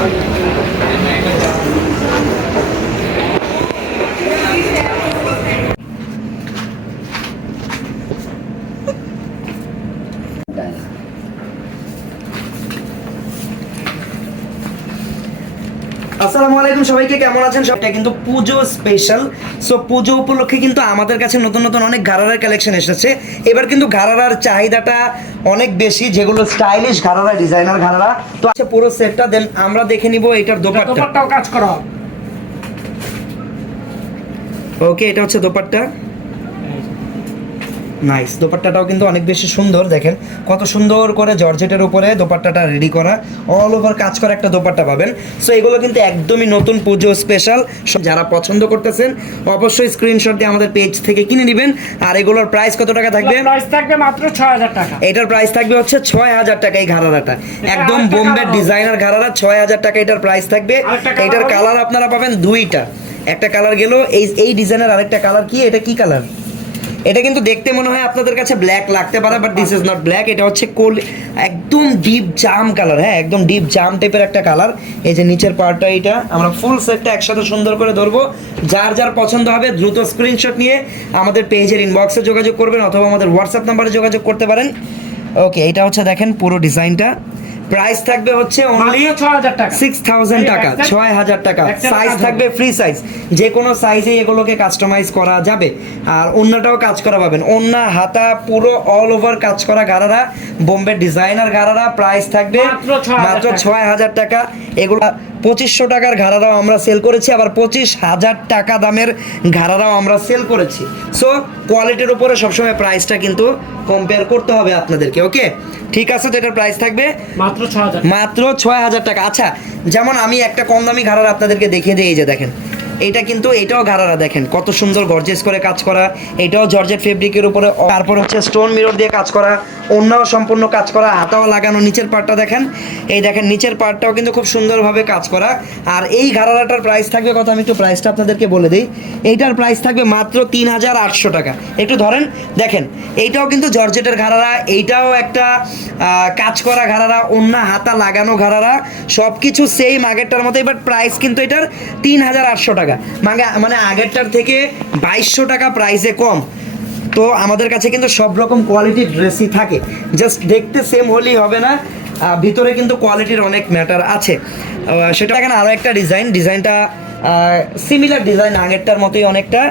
Thank you. আসসালামু আলাইকুম সবাইকে কেমন আছেন? সবটা কিন্তু পুজো স্পেশাল সো পুজো উপলক্ষে কিন্তু আমাদের কাছে নতুন নতুন অনেক ঘাড়ারার কালেকশন এসেছে। এবার কিন্তু ঘাড়ারার চাহিদাটা অনেক বেশি যেগুলো স্টাইলিশ ঘাড়ারা ডিজাইনার ঘাড়ারা। তো আছে পুরো সেটটা দেন আমরা দেখে নিব এটার দোপাট্টা। দোপাট্টাও কাজ করা। ওকে এটা হচ্ছে দোপাট্টা। নাইস দোপাট্টাটাও কিন্তু অনেক বেশি সুন্দর দেখেন। কত সুন্দর করে জর্জেটের উপরে দোপাট্টাটা রেডি করা অল ওভার কাজ করা একটা দোপাট্টা পাবেন। সো এগুলো কিন্তু একদমই নতুন পুজো স্পেশাল যারা পছন্দ করতেছেন অবশ্যই স্ক্রিনশট দিয়ে আমাদের পেজ থেকে কিনে নেবেন। আর এগুলোর প্রাইস কত টাকা থাকবে? প্রাইস থাকবে মাত্র ছয় হাজার টাকা। এটার প্রাইস থাকবে হচ্ছে ছয় হাজার টাকা এই ঘাড়ারাটা একদম বোম্বের ডিজাইনার ঘাড়ারা ছয় হাজার টাকা এটার প্রাইস থাকবে। এটার কালার আপনারা পাবেন দুইটা। একটা কালার গেল এই এই ডিজাইনের আরেকটা কালার কি? এটা কি কালার এটা কিন্তু দেখতে মনে হয় আপনাদের কাছে ব্ল্যাক লাগতে পারে but this is not black এটা হচ্ছে কোল একদম ডিপ জাম কালার হ্যাঁ একদম ডিপ জাম টাইপের একটা কালার এই যে নিচের পার্টটা এটা আমরা ফুল সেটটা একসাথে সুন্দর করে ধরবো। যার যার পছন্দ হবে দ্রুত স্ক্রিনশট নিয়ে আমাদের পেজের ইনবক্সে যোগাযোগ করবেন, অথবা আমাদের হোয়াটসঅ্যাপ নাম্বারে যোগাযোগ করতে পারেন। ওকে এটা হচ্ছে দেখেন পুরো ডিজাইনটা প্রাইস থাকবে হচ্ছে অনলি মাত্র ছয় হাজার টাকা। সিক্স থাউজেন্ড টাকা এই একটা- ছয় হাজার টাকা। সাইজ থাকবে ফ্রি সাইজ যে কোনো সাইজে এগুলোকে কাস্টমাইজ করা যাবে। আর অন্যটাও কাজ করা পাবেন। অন্য হাতা পুরো অল ওভার কাজ করা গারারা বোম্বে ডিজাইনার গারারা প্রাইস থাকবে মাত্র 6,000 ছয় হাজার টাকা। এগুলো পঁচিশশো টাকার ঘাড়ারাও আমরা সেল করেছি আবার পঁচিশ হাজার টাকা দামের ঘাড়ারাও আমরা সেল করেছি। সো কোয়ালিটির উপরে সবসময় প্রাইসটা কিন্তু কম্পেয়ার করতে হবে আপনাদেরকে ওকে ঠিক আছে তো এটার প্রাইস থাকবে? মাত্র ছ হাজার। মাত্র ছয় হাজার টাকা। আচ্ছা যেমন আমি একটা কম দামি ঘাড়ার আপনাদেরকে দেখিয়ে দিই এই যে দেখেন। এটা কিন্তু এটাও ঘাড়ারা দেখেন, কত সুন্দর গর্জেস করে কাজ করা। এটাও জর্জেট ফেব্রিকের উপরে, তারপর হচ্ছে স্টোন মিরর দিয়ে কাজ করা অন্যও সম্পূর্ণ কাজ করা, হাতাও লাগানো, নিচের পার্টটা দেখেন। এই দেখেন, নিচের পার্টটাও কিন্তু খুব সুন্দরভাবে কাজ করা। আর এই ঘাড়ারাটার প্রাইস থাকবে কথা আমি একটু প্রাইসটা আপনাদেরকে বলে দিই। এইটার প্রাইস থাকবে মাত্র তিন হাজার আটশো টাকা। একটু ধরেন, দেখেন, এইটাও কিন্তু জর্জেটের ঘাড়ারা, এইটাও একটা কাজ করা ঘাড়ারা অন্য হাতা লাগানো ঘাড়ারা সব কিছু সেম আগেরটার মতোই বাট প্রাইস কিন্তু এটার তিন হাজার আটশো টাকা। মানে মানে আগেরটার থেকে বাইশশো টাকা প্রাইসে কম। তো আমাদের কাছে কিন্তু সব রকম কোয়ালিটির ড্রেসই থাকে। জাস্ট দেখতে সেম হলেই হবে না। ভিতরে কিন্তু কোয়ালিটির অনেক ম্যাটার আছে। সেটা এখানে আরও একটা ডিজাইন ডিজাইনটা সিমিলার ডিজাইন আগেরটার মতোই অনেকটা।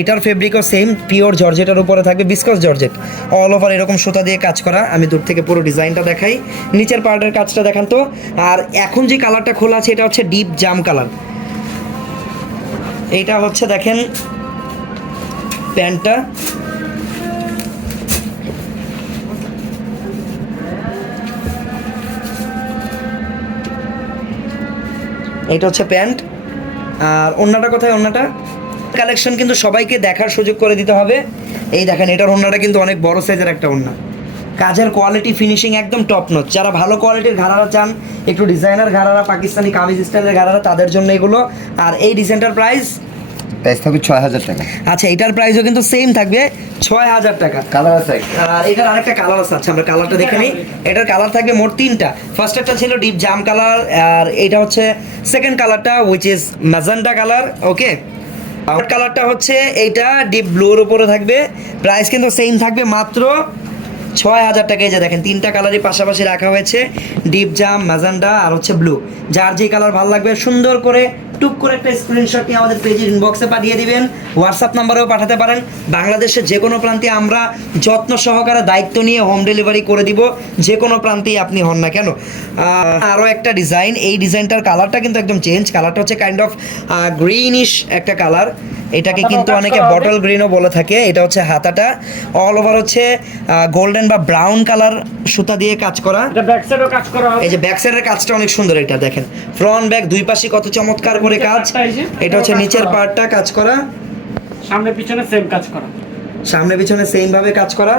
এটার ফেব্রিকও সেম পিওর জর্জেটার উপরে থাকবে বিস্কস জর্জেট অল ওভার এরকম সুতা দিয়ে কাজ করা। আমি দূর থেকে পুরো ডিজাইনটা দেখাই। নিচের পার্টের কাজটা দেখান তো। আর এখন যে কালারটা খোলা আছে, এটা হচ্ছে ডিপ জাম কালার এইটা হচ্ছে দেখেন প্যান্টটা। এটা হচ্ছে প্যান্ট। আর অন্যটা কোথায় অন্যটা কালেকশন কিন্তু সবাইকে দেখার সুযোগ করে দিতে হবে। এই দেখেন, এটার অন্যটা কিন্তু অনেক বড় সাইজের একটা অন্য কাজের কোয়ালিটি ফিনিশিং একদম টপ নচ যারা ভালো কোয়ালিটির ঘাড়ারা চান একটু ডিজাইনার ঘাড়ারা পাকিস্তানি কামিজ স্টাইলের ঘাড়ারা তাদের জন্য এগুলো। আর এই ডিজাইনটার প্রাইস প্রাইস থাকবে ছয় হাজার টাকা। আচ্ছা এটার প্রাইসও কিন্তু সেম থাকবে ছয় হাজার টাকা। কালার আছে আর এটার আরেকটা কালার আছে আচ্ছা আমরা কালারটা দেখে নিই। এটার কালার থাকবে মোট তিনটা। ফার্স্ট একটা ছিল ডিপ জাম কালার আর এটা হচ্ছে সেকেন্ড কালারটা which is magenta colour okay আর কালারটা হচ্ছে এইটা ডিপ ব্লুর উপরে থাকবে। প্রাইস কিন্তু সেম থাকবে মাত্র ছয় হাজার টাকা, এই যে দেখেন, তিনটা কালারই পাশাপাশি রাখা হয়েছে ডিপ জাম ম্যাজেন্ডা আর হচ্ছে ব্লু যার যে কালার ভালো লাগবে, সুন্দর করে টুক করে একটা স্ক্রিনশট নিয়ে আমাদের পেজের ইনবক্সে পাঠিয়ে দিবেন হোয়াটসঅ্যাপ নাম্বারেও পাঠাতে পারেন। বাংলাদেশের যে কোনো প্রান্তে আমরা যত্ন সহকারে দায়িত্ব নিয়ে হোম ডেলিভারি করে দিব, যে কোনো প্রান্তেই আপনি হন না কেন। আরও একটা ডিজাইন এই ডিজাইনটার কালারটা কিন্তু একদম চেঞ্জ কালারটা হচ্ছে কাইন্ড অফ গ্রিনিশ একটা কালার এটাকে কিন্তু অনেকে বটল গ্রিনও বলে থাকে। এটা হচ্ছে হাতাটা। অল ওভার হচ্ছে গোল্ডেন বা ব্রাউন কালার সুতা দিয়ে কাজ করা। এটা ব্যাক সাইডও কাজ করা হবে। এই যে ব্যাক সাইডের কাজটা অনেক সুন্দর এটা দেখেন। ফ্রন্ট ব্যাক দুই পাশে কত চমৎকার করে কাজ। এটা হচ্ছে নিচের পার্টটা কাজ করা। সামনে পিছনে সেম কাজ করা। সামনে পিছনে সেম ভাবে কাজ করা।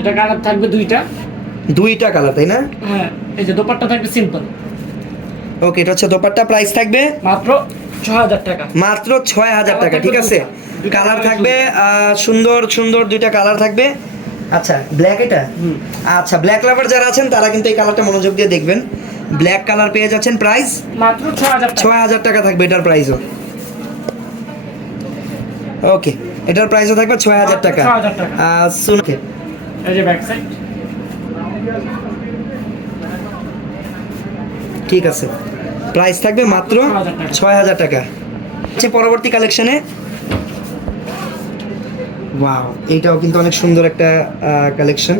এটা কালার থাকবে দুইটা। দুইটা কালার তাই না? হ্যাঁ এই যে দোপাট্টা থাকবে সিম্পল ওকে এটা হচ্ছে দোপাট্টা। প্রাইস থাকবে? মাত্র টাকা। মাত্র ছয় হাজার টাকা ঠিক আছে? কালার থাকবে সুন্দর সুন্দর দুইটা কালার থাকবে। আচ্ছা ব্ল্যাক এটা। আচ্ছা ব্ল্যাক লাভার যারা আছেন তারা কিন্তু এই কালারটা মনোযোগ দিয়ে দেখবেন। ব্ল্যাক কালার পেয়ে যাচ্ছেন প্রাইস মাত্র ছ হাজার টাকা। থাকবে এটার প্রাইসও ওকে এটার প্রাইসও থাকবে ছয় হাজার টাকা। 6,000 টাকা। আহ, শুনুন। এই যে ব্যাক সাইড ঠিক আছে। প্রাইস থাকবে মাত্র ছয় হাজার টাকা। আচ্ছা পরবর্তী কালেকশনে। ওয়াও, এইটাও কিন্তু অনেক সুন্দর একটা কালেকশন।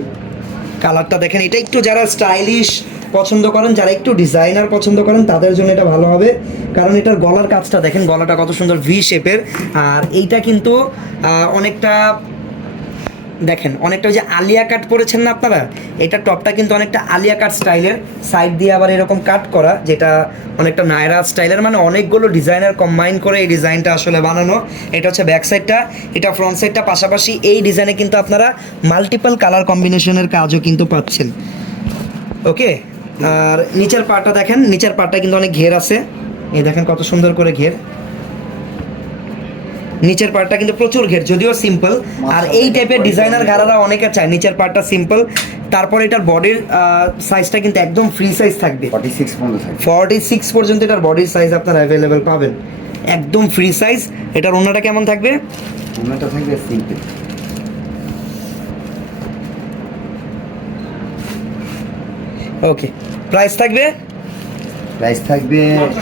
কালারটা দেখেন, এটা একটু যারা স্টাইলিশ পছন্দ করেন, যারা একটু ডিজাইনার পছন্দ করেন, তাদের জন্য এটা ভালো হবে। কারণ এটার গলার কাজটা দেখেন, গলাটা কত সুন্দর ভি শেপের আর এইটা কিন্তু অনেকটা দেখেন, অনেকটা ওই যে আলিয়া কাট পরেছেন না আপনারা? এটা টপটা কিন্তু অনেকটা আলিয়া কাট স্টাইলের। সাইড দিয়ে আবার এরকম কাট করা, যেটা অনেকটা নায়রা স্টাইলের মানে অনেকগুলো ডিজাইনার কম্বাইন করে এই ডিজাইনটা আসলে বানানো। এটা হচ্ছে ব্যাক সাইডটা এটা ফ্রন্ট সাইডটা পাশাপাশি এই ডিজাইনে কিন্তু আপনারা মাল্টিপল কালার কম্বিনেশনের কাজও কিন্তু পাচ্ছেন। ওকে? আর নিচের পাটটা দেখেন, নিচের পাটটা কিন্তু অনেক ঘের আছে। এই দেখেন কত সুন্দর করে ঘের। নিচের পার্টটা কিন্তু প্রচুর ঘের যদিও সিম্পল আর এই টাইপের ডিজাইনার ঘাড়ারা অনেকে চায় নিচের পার্টটা সিম্পল তারপর এটার বডির সাইজটা কিন্তু একদম ফ্রি সাইজ থাকবে। ফর্টি সিক্স পর্যন্ত এটার বডির সাইজ আপনারা অ্যাভেলেবেল পাবেন। একদম ফ্রি সাইজ এটার অন্যটা কেমন থাকবে? ওনাটা থাকবে সিম্পল ওকে প্রাইস থাকবে? প্রাইস থাকবে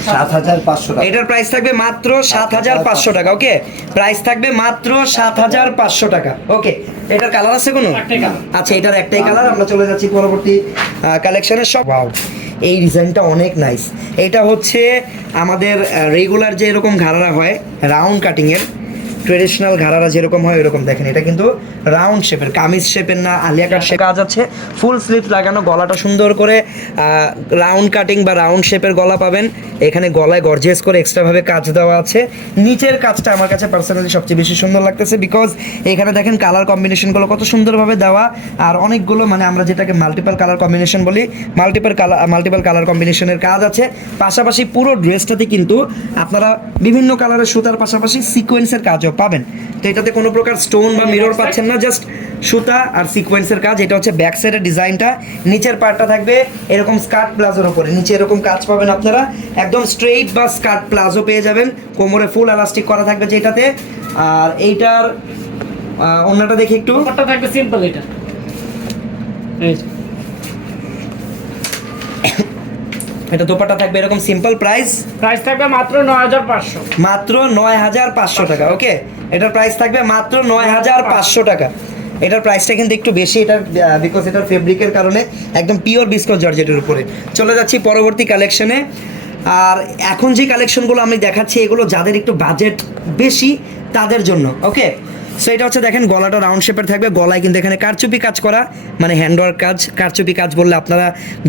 সাত হাজার পাঁচশো টাকা। এটার প্রাইস থাকবে মাত্র সাত হাজার পাঁচশো। টাকা ওকে প্রাইস থাকবে মাত্র সাত হাজার পাঁচশো টাকা ওকে এটার কালার আছে কোনো? আচ্ছা এটার একটাই কালার আমরা চলে যাচ্ছি পরবর্তী কালেকশনের সব ওয়াও এই ডিজাইনটা অনেক নাইস এটা হচ্ছে আমাদের রেগুলার যে এরকম ঘাড়ারা হয় রাউন্ড কাটিংয়ের ট্রেডিশনাল ঘাড়ারা যেরকম হয় এরকম দেখেন। এটা কিন্তু রাউন্ড শেপের কামিজ শেপের না আলিয়া কাট শেপ কাজ আছে। ফুল স্লিভ লাগানো, গলাটা সুন্দর করে রাউন্ড কাটিং বা রাউন্ড শেপের গলা পাবেন। এখানে গলায় গর্জিয়াস করে এক্সট্রাভাবে কাজ দেওয়া আছে। নিচের কাজটা আমার কাছে পার্সোনালি সবচেয়ে বেশি সুন্দর লাগতেছে বিকজ এখানে দেখেন কালার কম্বিনেশনগুলো কত সুন্দরভাবে দেওয়া। আর অনেকগুলো মানে আমরা যেটাকে মাল্টিপাল কালার কম্বিনেশন বলি মাল্টিপাল কালার মাল্টিপাল কালার কম্বিনেশনের কাজ আছে। পাশাপাশি পুরো ড্রেসটাতে কিন্তু আপনারা বিভিন্ন কালারের সুতার পাশাপাশি সিকোয়েন্সের কাজও পাবেন। তো এটাতে কোনো প্রকার স্টোন বা মিরর পাচ্ছেন না জাস্ট সুতা আর সিকোয়েন্সের কাজ। এটা হচ্ছে ব্যাক সাইডের ডিজাইনটা। নিচের পার্টটা থাকবে এরকম স্কার্ট প্লাজোর ওপরে নিচে এরকম কাজ পাবেন আপনারা। একদম স্ট্রেইট বা স্কার্ট প্লাজো পেয়ে যাবেন। কোমরে ফুল এলাস্টিক করা থাকবে যেটাতে আর এইটার অন্যটা দেখি একটু। থাকবে সিম্পল এটা। এটা দোপাটা থাকবে এরকম সিম্পল প্রাইস প্রাইস থাকবে মাত্র নয় হাজার পাঁচশো। মাত্র নয় হাজার পাঁচশো টাকা ওকে এটার প্রাইস থাকবে মাত্র নয় হাজার পাঁচশো টাকা। এটার প্রাইসটা কিন্তু একটু বেশি এটার বিকজ এটার ফেব্রিকের কারণে একদম পিওর বিস্কট জর্জেটের উপরে। চলে যাচ্ছি পরবর্তী কালেকশনে আর এখন যে কালেকশনগুলো আমি দেখাচ্ছি এগুলো যাদের একটু বাজেট বেশি তাদের জন্য ওকে সো এটা হচ্ছে দেখেন, গলাটা রাউন্ড শেপের থাকবে। গলায় কিন্তু এখানে কারচুপি কাজ করা মানে হ্যান্ডওয়ার্ক কাজ, কারচুপি কাজ বললে আপনারা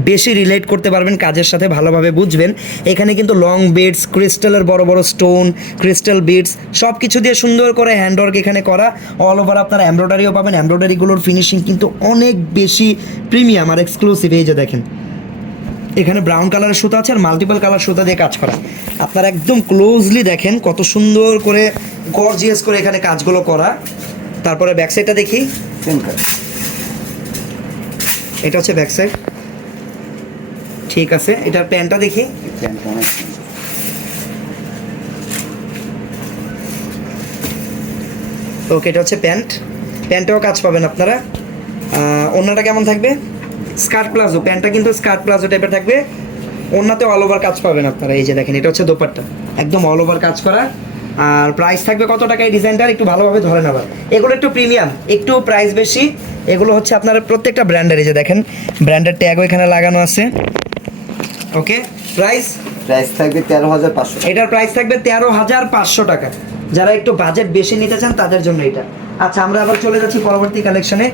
বেশি রিলেট করতে পারবেন, কাজের সাথে ভালোভাবে বুঝবেন। এখানে কিন্তু লং বিটস ক্রিস্টালের বড় বড় স্টোন ক্রিস্টাল বিটস সব কিছু দিয়ে সুন্দর করে হ্যান্ডওয়ার্ক এখানে করা। অল ওভার আপনারা এমব্রয়ডারিও পাবেন। এমব্রয়ডারিগুলোর ফিনিশিং কিন্তু অনেক বেশি প্রিমিয়াম আর এক্সক্লুসিভ এই যে দেখেন। এখানে ব্রাউন কালারের সুতা আছে আর মাল্টিপল কালার সুতা দিয়ে কাজ করা। আপনারা একদম ক্লোজলি দেখেন কত সুন্দর করে গর্জিয়াস করে এখানে কাজগুলো করা। তারপরে ব্যাক সাইডটা দেখি। এটা হচ্ছে ব্যাক সাইড ঠিক আছে, এটার প্যান্টটা দেখি। ওকে এটা হচ্ছে প্যান্ট প্যান্টেও কাজ পাবেন আপনারা। ওড়নাটা কেমন থাকবে? স্কার্ট প্লাজো প্যান্টটা কিন্তু স্কার্ট প্লাজো টাইপের থাকবে। ওড়নাতে অল ওভার কাজ পাবেন আপনারা এই যে দেখেন এটা হচ্ছে দোপাট্টা। একদম অল ওভার কাজ করা। আর প্রাইস থাকবে কত টাকা এই ডিজাইনটার একটু ভালোভাবে ধরে নেবার এগুলো একটু প্রিমিয়াম একটু প্রাইস বেশি। এগুলো হচ্ছে আপনার প্রত্যেকটা ব্র্যান্ডের এই যে দেখেন ব্র্যান্ডের ট্যাগও এখানে লাগানো আছে। ওকে প্রাইস প্রাইস থাকবে তেরো হাজার পাঁচশো এটার প্রাইস থাকবে তেরো হাজার পাঁচশো টাকা। যারা একটু বাজেট বেশি নিতে চান তাদের জন্য এটা। আচ্ছা আমরা আবার চলে যাচ্ছি পরবর্তী কালেকশনে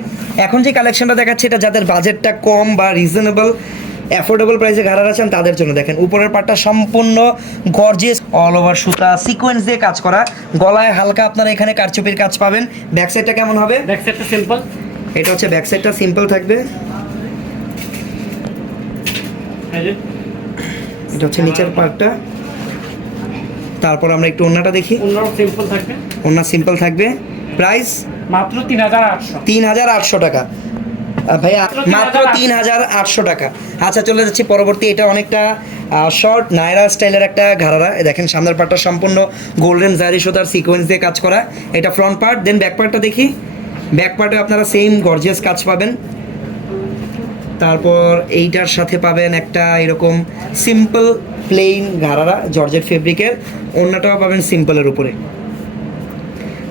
এখন যে কালেকশনটা দেখাচ্ছি এটা যাদের বাজেটটা কম বা রিজনেবল অ্যাফোর্ডেবল প্রাইসে ঘাড়া আছেন তাদের জন্য দেখেন। উপরের পাটটা সম্পূর্ণ গর্জিয়াস অল ওভার সুতা সিকোয়েন্স দিয়ে কাজ করা। গলায় হালকা আপনারা এখানে কারচুপির কাজ পাবেন। ব্যাক সাইডটা কেমন হবে? ব্যাক সাইডটা সিম্পল এটা হচ্ছে ব্যাক সাইডটা সিম্পল থাকবে। এটা হচ্ছে নিচের পার্টটা তারপর আমরা একটু অন্যটা দেখি। অন্য সিম্পল থাকবে। ওনা সিম্পল থাকবে। প্রাইস মাত্র তিন হাজার আটশো। তিন হাজার আটশো টাকা। ভাইয়া মাত্র তিন হাজার আটশো। টাকা। আচ্ছা চলে যাচ্ছি। পরবর্তী এটা অনেকটা শর্ট নায়রা স্টাইলের একটা ঘাড়ারা। দেখেন সামনের পার্টটা সম্পূর্ণ গোল্ডেন জারি সুতার সিকোয়েন্স দিয়ে কাজ করা। এটা ফ্রন্ট পার্ট দেন ব্যাক পার্টটা দেখি। ব্যাক পার্টে আপনারা সেম গর্জিয়াস কাজ পাবেন। তারপর এইটার সাথে পাবেন একটা এরকম সিম্পল প্লেন ঘাড়ারা জর্জেট ফেব্রিকের অন্যটাও পাবেন সিম্পলের উপরে।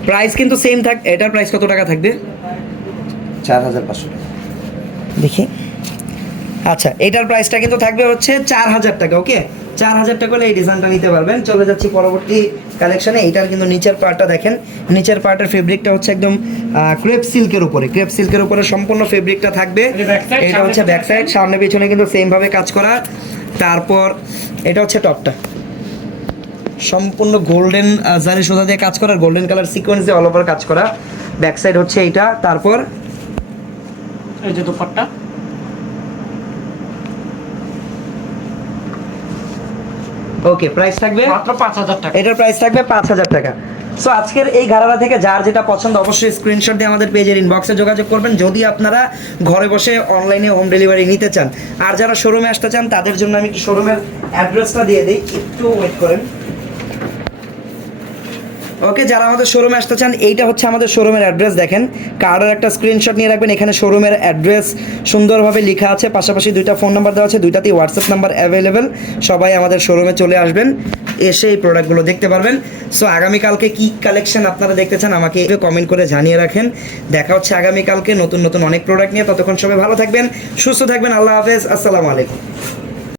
প্রাইস কিন্তু সেম থাক এটার প্রাইস কত টাকা থাকবে? চার হাজার পাঁচশো টাকা। দেখি। আচ্ছা এটার প্রাইসটা কিন্তু থাকবে হচ্ছে চার হাজার টাকা ওকে চার হাজার টাকা হলে এই ডিজাইনটা নিতে পারবেন। চলে যাচ্ছি পরবর্তী কালেকশনে এটার কিন্তু নিচের পার্টটা দেখেন। নিচের পার্টের ফেব্রিকটা হচ্ছে একদম ক্রেপ সিল্কের উপরে। ক্রেপ সিল্কের উপরে সম্পূর্ণ ফেব্রিকটা থাকবে। এটা হচ্ছে ব্যাক সাইড সামনে পিছনে কিন্তু সেমভাবে কাজ করা। তারপর এটা হচ্ছে টপটা। সম্পূর্ণ গোল্ডেন জারি সোজা দিয়ে কাজ করা গোল্ডেন কালার সিকোয়েন্স দিয়ে অল ওভার কাজ করা। ব্যাক সাইড হচ্ছে এইটা তারপর এই যে দুপাট্টা। ওকে প্রাইস থাকবে মাত্র পাঁচ হাজার টাকা। এটার প্রাইস থাকবে পাঁচ হাজার টাকা। সো আজকের এই ঘাড়ারা থেকে যার যেটা পছন্দ, অবশ্যই স্ক্রিনশট দিয়ে আমাদের পেজের ইনবক্সে যোগাযোগ করবেন। যদি আপনারা ঘরে বসে অনলাইনে হোম ডেলিভারি নিতে চান, আর যারা শোরুমে আসতে চান, তাদের জন্য আমি শোরুমের অ্যাড্রেসটা দিয়ে দিই। একটু ওয়েট করেন। ওকে, যারা আমাদের শোরুমে আসতে চান, এইটা হচ্ছে আমাদের শোরুমের অ্যাড্রেস দেখেন। কার্ডের একটা স্ক্রিনশট নিয়ে রাখবেন, এখানে শোরুমের অ্যাড্রেস সুন্দরভাবে লেখা আছে, পাশাপাশি দুইটা ফোন নাম্বার দেওয়া আছে, দুইটাতেই হোয়াটসঅ্যাপ নাম্বার অ্যাভেলেবেল সবাই আমাদের শোরুমে চলে আসবেন, এসে এই প্রোডাক্টগুলো দেখতে পারবেন। সো আগামীকালকে কী কালেকশন আপনারা দেখতে চান, আমাকে কমেন্ট করে জানিয়ে রাখেন। দেখা হচ্ছে আগামীকালকে নতুন নতুন অনেক প্রোডাক্ট নিয়ে। ততক্ষণ সবাই ভালো থাকবেন, সুস্থ থাকবেন, আল্লাহ হাফেজ, আসসালামু আলাইকুম।